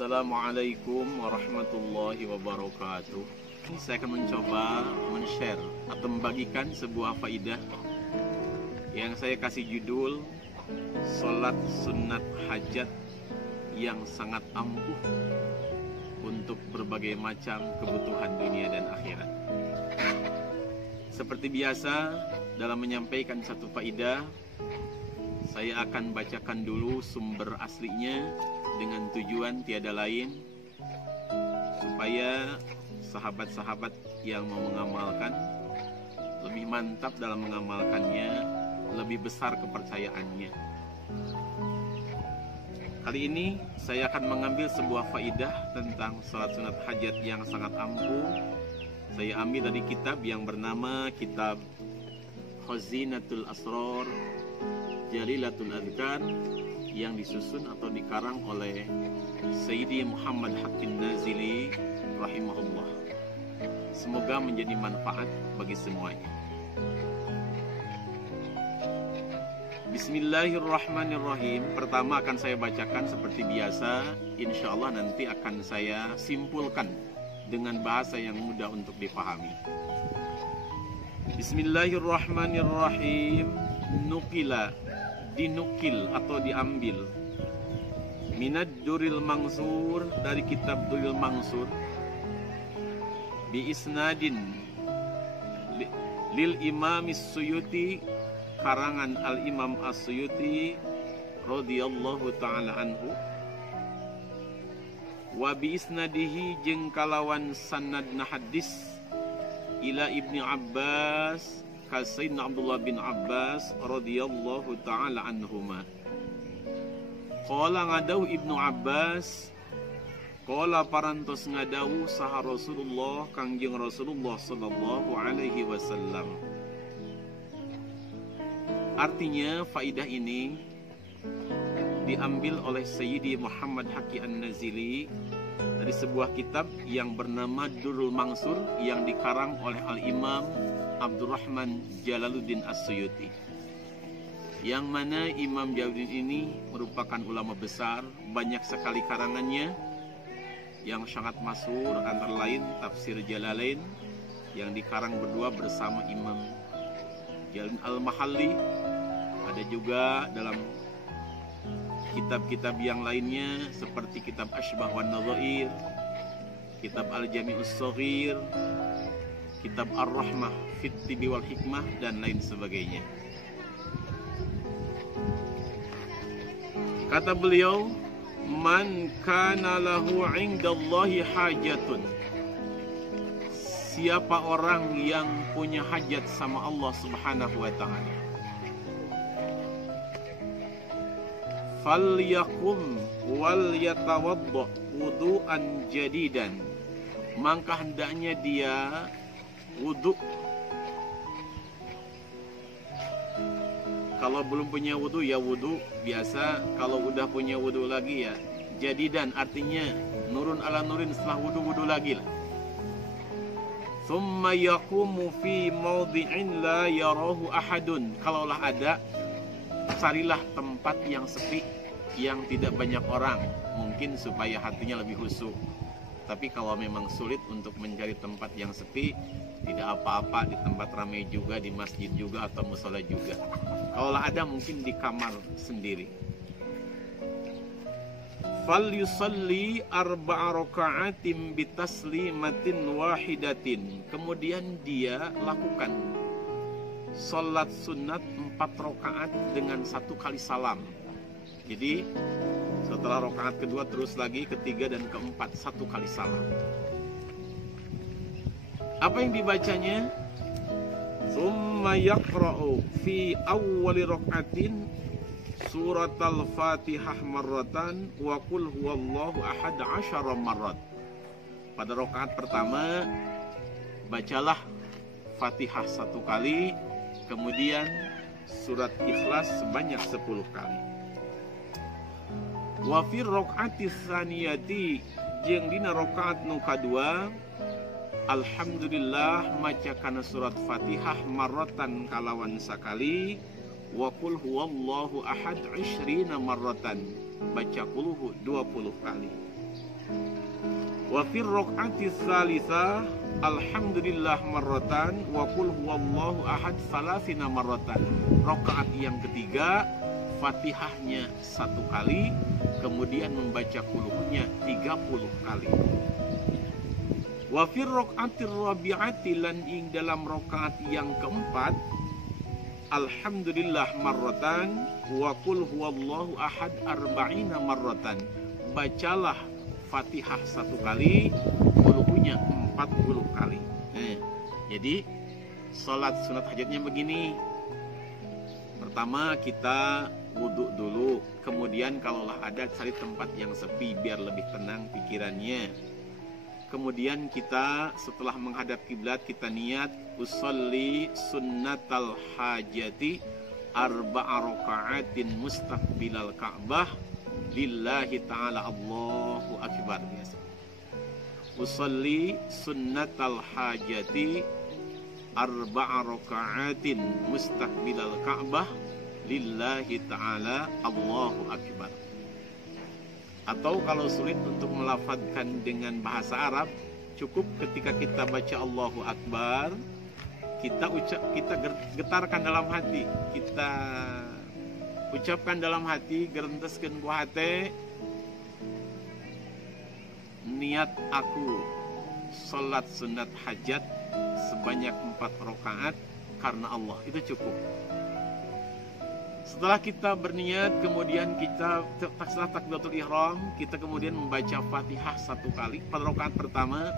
Assalamualaikum warahmatullahi wabarakatuh. Saya akan mencoba men-share atau membagikan sebuah faidah yang saya kasih judul Salat Sunat Hajat yang sangat ampuh untuk berbagai macam kebutuhan dunia dan akhirat. Seperti biasa, dalam menyampaikan satu faidah, saya akan bacakan dulu sumber aslinya dengan tujuan tiada lain supaya sahabat-sahabat yang mau mengamalkan lebih mantap dalam mengamalkannya, lebih besar kepercayaannya. Kali ini saya akan mengambil sebuah faidah tentang salat sunat hajat yang sangat ampuh. Saya ambil dari kitab yang bernama Kitab Khazinatul Asrar Jalilatul Adhkar yang disusun atau dikarang oleh Sayyidi Muhammad Hakim Nazili rahimahullah. Semoga menjadi manfaat bagi semuanya. Bismillahirrahmanirrahim. Pertama akan saya bacakan seperti biasa. Insya Allah nanti akan saya simpulkan dengan bahasa yang mudah untuk dipahami. Bismillahirrahmanirrahim. Nukila, dinukil atau diambil, minad duril mangsur, dari kitab duril mangsur, bi isnadin lil imam as-Suyuti, karangan al imam as-Suyuti radhiyallahu ta'ala anhu, wa bi isnadihi jeung kalawan sanadna hadis ila Ibni Abbas ka Sayyidina Abdullah bin Abbas radhiyallahu ta'ala anhuma. Qala ngadawu Ibnu Abbas, qala parantos ngadawu saha Rasulullah kangjeng Rasulullah sallallahu alaihi wasallam. Artinya faidah ini diambil oleh Sayyidi Muhammad Haki An-Nazili dari sebuah kitab yang bernama Durrul Mansur yang dikarang oleh Al-Imam Abdurrahman Jalaluddin As-Suyuti, yang mana Imam Jalaluddin ini merupakan ulama besar, banyak sekali karangannya yang sangat masyhur, antara lain Tafsir Jalalain yang dikarang berdua bersama Imam Jalaluddin Al-Mahalli. Ada juga dalam kitab-kitab yang lainnya seperti kitab Ashbah wan Nadhair, kitab Al-Jami'us Shaghir, kitab Ar-Rahmah fit Tibi wal Hikmah, dan lain sebagainya. Kata beliau, man kana lahu 'indallahi hajatun, siapa orang yang punya hajat sama Allah Subhanahu wa taala, falyakum wal yatawadda wudu'an jadidan, maka hendaknya dia wudu. Kalau belum punya wudu ya wudu biasa, kalau udah punya wudu lagi ya jadidan, artinya nurun ala nurin, setelah wudu lagi lah. Thumma yaqumu fi mawdi'in la yarahu ahadun, kalaulah ada, carilah tempat yang sepi, yang tidak banyak orang, mungkin supaya hatinya lebih khusyuk. Tapi kalau memang sulit untuk mencari tempat yang sepi, tidak apa-apa di tempat ramai juga, di masjid juga atau mushola juga. Kalau ada mungkin di kamar sendiri. Fal yusalli arba'a raka'atin bitaslimatin wahidatin, kemudian dia lakukan salat sunat 4 rakaat dengan 1 kali salam. Jadi setelah rakaat kedua terus lagi ketiga dan keempat 1 kali salam. Apa yang dibacanya? Tsumma yaqra'u fi awwali rak'atin suratal Fatihah marratan wa qul huwallahu ahad 10 marrat. Pada rakaat pertama bacalah Fatihah 1 kali, kemudian surat Ikhlas sebanyak 10 kali. Wa fi rak'ati tsaniyati, jeung dina rakaat nu kadua, alhamdulillah macakan surat Fatihah marratan kalawan sakali, wa qul huwallahu ahad 20 marratan, baca quluhu 20 kali. Wa fir raq'ati tsalitsah alhamdulillah marratan wa qul huwallahu ahad salasina marratan. Rakaat yang ketiga Fatihahnya 1 kali, kemudian membaca qulhunya 30 kali. Wa fir raq'ati rabi'ati lan ing dalam rakaat yang keempat alhamdulillah marratan wa qul huwallahu ahad arba'ina marratan. Bacalah Fatihah 1 kali, qulhunya 40 kali. Jadi salat sunat hajatnya begini. Pertama kita wudhu dulu, kemudian kalaulah ada cari tempat yang sepi biar lebih tenang pikirannya. Kemudian kita setelah menghadap kiblat kita niat usolli sunnatal hajati arba'a raka'atin mustaqbilal Ka'bah lillahi ta'ala Allahu akbar. Biasa. Usolli sunnatal hajati arba'a raka'atin mustaqbilal Ka'bah lillahi ta'ala Allahu akbar. Atau kalau sulit untuk melafadzkan dengan bahasa Arab, cukup ketika kita baca Allahu Akbar, kita getarkan dalam hati, kita ucapkan dalam hati, gerenteskeun ku hate, niat aku salat sunat hajat sebanyak 4 rakaat karena Allah. Itu cukup. Setelah kita berniat, kemudian kita setelah takbiratul ihram, kita kemudian membaca Fatihah 1 kali. Pada rakaat pertama,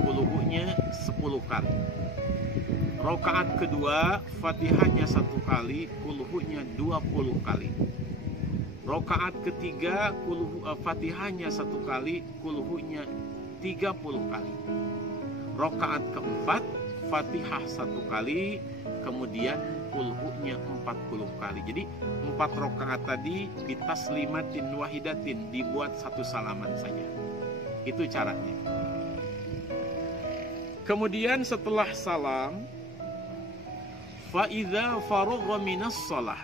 qulhunya 10 kali. Rakaat kedua, Fatihahnya 1 kali, qulhunya 20 kali. Rakaat ketiga, Fatihahnya 1 kali, qulhunya 30 kali. Rakaat keempat, Fatihah 1 kali, kemudian qulhunya 40 kali. Jadi 4 rakaat tadi bitaslimatin wahidatin, dibuat 1 salaman saja. Itu caranya. Kemudian setelah salam, fa idza faragha minas shalah,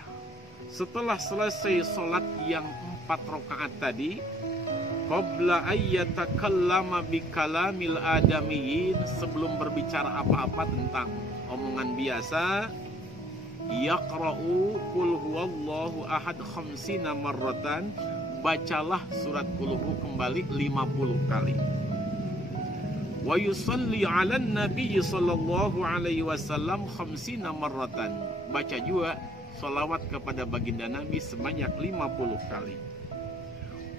setelah selesai salat yang 4 rakaat tadi, qabla ayyatakallama bikalamil adamiyyin, sebelum berbicara apa-apa tentang omongan biasa, yaqra'u qul huwallahu ahad 50 marratan, bacalah surat qulhu kembali 50 kali. Wa yusalli 'alan nabiy sallallahu alaihi wasallam 50 marratan, baca juga salawat kepada baginda Nabi sebanyak 50 kali.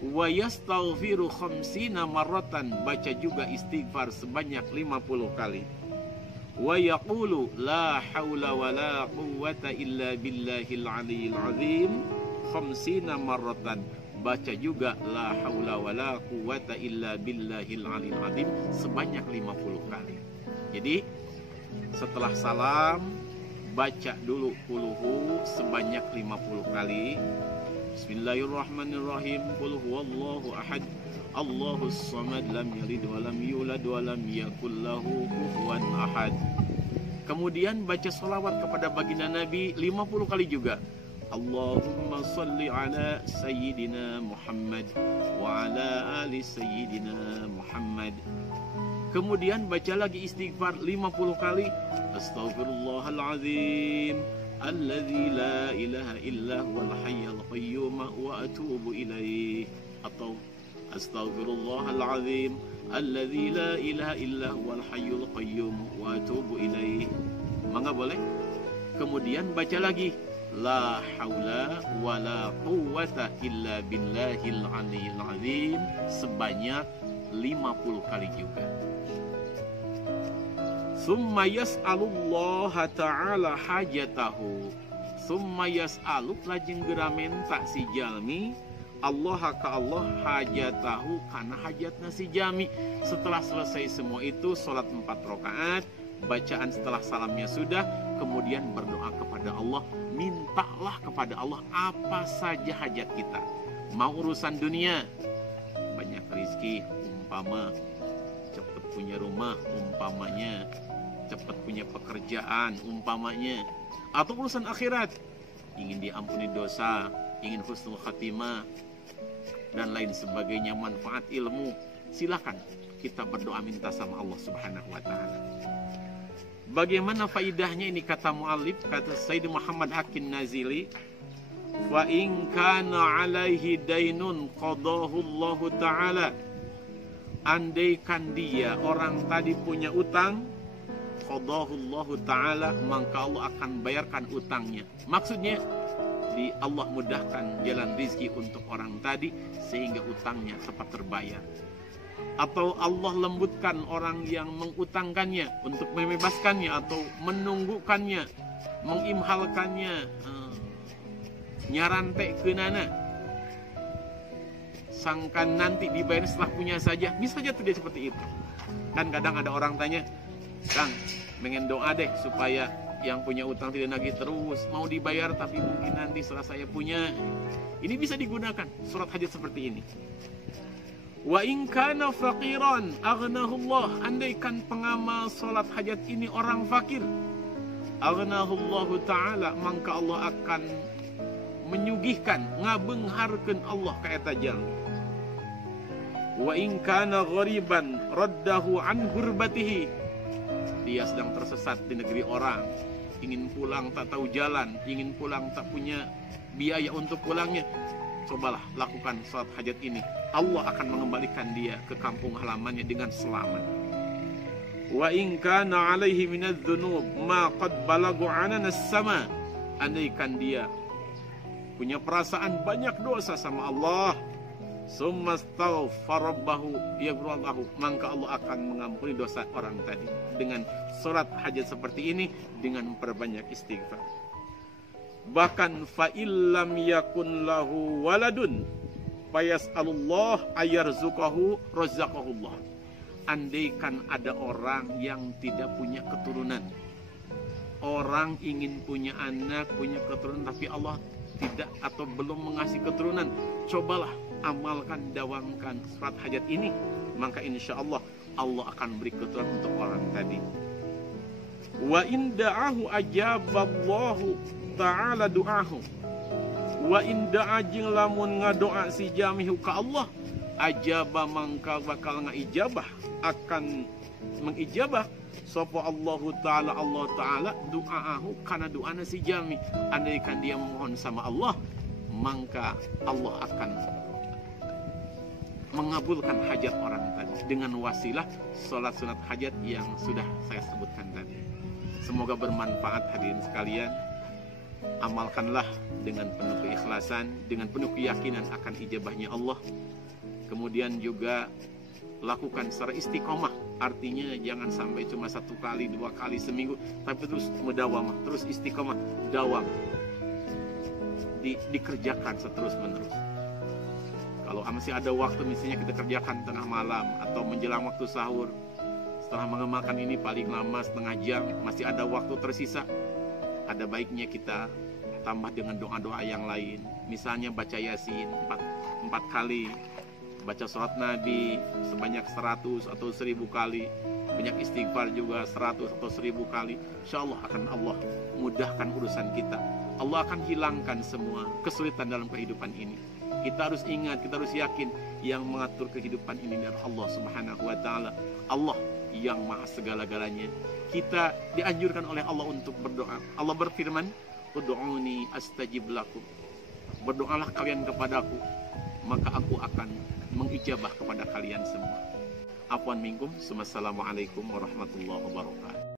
Wa yastaghfiru 50 marratan, baca juga istighfar sebanyak 50 kali. Wa yaqulu la haula wa la quwwata illa billahil aliyil azim 50 marratan, baca juga la haula wa la quwwata illa billahil aliyil azim sebanyak 50 kali. Jadi setelah salam baca dulu qulhu sebanyak 50 kali. Bismillahirrahmanirrahim. Qul huwallahu ahad, Allahus samad, lam yalid wa lam yulad wa lam yakul lahu kufuwan ahad. Kemudian baca salawat kepada baginda Nabi 50 kali juga. Allahumma salli ala sayyidina Muhammad wa ala ali sayyidina Muhammad. Kemudian baca lagi istighfar 50 kali. Astaghfirullahalazim alladzi la ilaha illa huwal hayyul qayyum wa atubu ilaih. Atau astaghfirullahalazim alladzi la ilaha illa huwal hayyul qayyum wa atubu ilaih. Mangga boleh. Kemudian baca lagi la haula wala quwwata illa billahil aliyil azim sebanyak 50 kali juga. Summa yas'alullaha ta'ala hajatahu, summa yas'alu, lajeng geura menta si jalmi Allah ka Allah hajatahu, kana hajatna si jalmi. Setelah selesai semua itu, salat 4 rakaat, bacaan setelah salamnya sudah, kemudian berdoa kepada Allah, mintalah kepada Allah apa saja hajat kita. Mau urusan dunia, banyak rezeki, umpama cepat punya rumah, umpamanya cepat punya pekerjaan, umpamanya, atau urusan akhirat, ingin diampuni dosa, ingin husnul khatimah dan lain sebagainya, manfaat ilmu, silakan kita berdoa minta sama Allah Subhanahu wa taala. Bagaimana faidahnya ini kata muallif, kata Sayyid Muhammad Haqqi An-Nazili, wa in kana alaihi dainun qadahu Allah taala. Andaikan dia orang tadi punya utang, qadahu Allah taala, maka Allah akan bayarkan utangnya. Maksudnya Allah mudahkan jalan rizki untuk orang tadi sehingga utangnya cepat terbayar. Atau Allah lembutkan orang yang mengutangkannya untuk membebaskannya atau menunggukannya, mengimhalkannya, nyarante kenana, sangkan nanti dibayar setelah punya saja. Bisa saja terjadi seperti itu. Kan kadang ada orang tanya, Kang, pengen doa deh supaya yang punya utang tidak nagih terus, mau dibayar tapi mungkin nanti setelah saya punya. Ini bisa digunakan surat hajat seperti ini. Wa in kana faqiran aghnahu Allah. Andaikan pengamal salat hajat ini orang fakir, aghnahu Allah taala, maka Allah akan menyugihkan, ngabengharkeun Allah ka eta jalmi. Wa in kana ghariban raddahu an gurbatihi. Dia sedang tersesat di negeri orang, ingin pulang tak tahu jalan, ingin pulang tak punya biaya untuk pulangnya. Cobalah lakukan salat hajat ini, Allah akan mengembalikan dia ke kampung halamannya dengan selamat. Wa in kana alaihi minadz-dzunub ma qad balagu ananas sama. Andaikan dia punya perasaan banyak dosa sama Allah, summa astaghfara rabbahu yaghfirullahu, maka Allah akan mengampuni dosa orang tadi. Dengan salat hajat seperti ini, dengan memperbanyak istighfar. Bahkan fa illam yakun lahu waladun fayas'alullah ayarzuqahu razaqahullah. Andaikan ada orang yang tidak punya keturunan, orang ingin punya anak, punya keturunan, tapi Allah tidak atau belum mengasih keturunan, cobalah amalkan, dawamkan salat hajat ini, maka insya Allah Allah akan beri keturunan untuk orang tadi. Wa in da'ahu ajaballahu ta'ala du'ahu. Wa in da'a jeung lamun ngadoa si jamihu ka Allah, ajaba mangka bakal ngaijabah, akan mengijabah sapa Allah Ta'ala du'aahu kana doana si jami. Andaikan dia memohon sama Allah, maka Allah akan mengabulkan hajat orang tadi dengan wasilah salat sunat hajat yang sudah saya sebutkan tadi. Semoga bermanfaat hadirin sekalian. Amalkanlah dengan penuh keikhlasan, dengan penuh keyakinan akan ijabahnya Allah. Kemudian juga lakukan secara istiqomah, artinya jangan sampai cuma 1 kali 2 kali seminggu, tapi terus mudawamah, terus istiqomah, dawam, dikerjakan seterus menerus. Kalau masih ada waktu, misalnya kita kerjakan tengah malam atau menjelang waktu sahur, setelah mengamalkan ini paling lama setengah jam, masih ada waktu tersisa, ada baiknya kita tambah dengan doa-doa yang lain. Misalnya baca Yasin 4 kali, baca surat Nabi sebanyak 100 atau 1000 kali, banyak istighfar juga 100 atau 1000 kali. Insya Allah akan Allah mudahkan urusan kita. Allah akan hilangkan semua kesulitan dalam kehidupan ini. Kita harus ingat, kita harus yakin, yang mengatur kehidupan ini adalah Allah Subhanahu wa Ta'ala. Allah yang maha segala-galanya. Kita dianjurkan oleh Allah untuk berdoa. Allah berfirman, ud'uni astajib lakum. Berdoalah kalian kepadaku, maka aku akan mengijabah kepada kalian semua. Afwan minkum. Wassalamualaikum warahmatullahi wabarakatuh.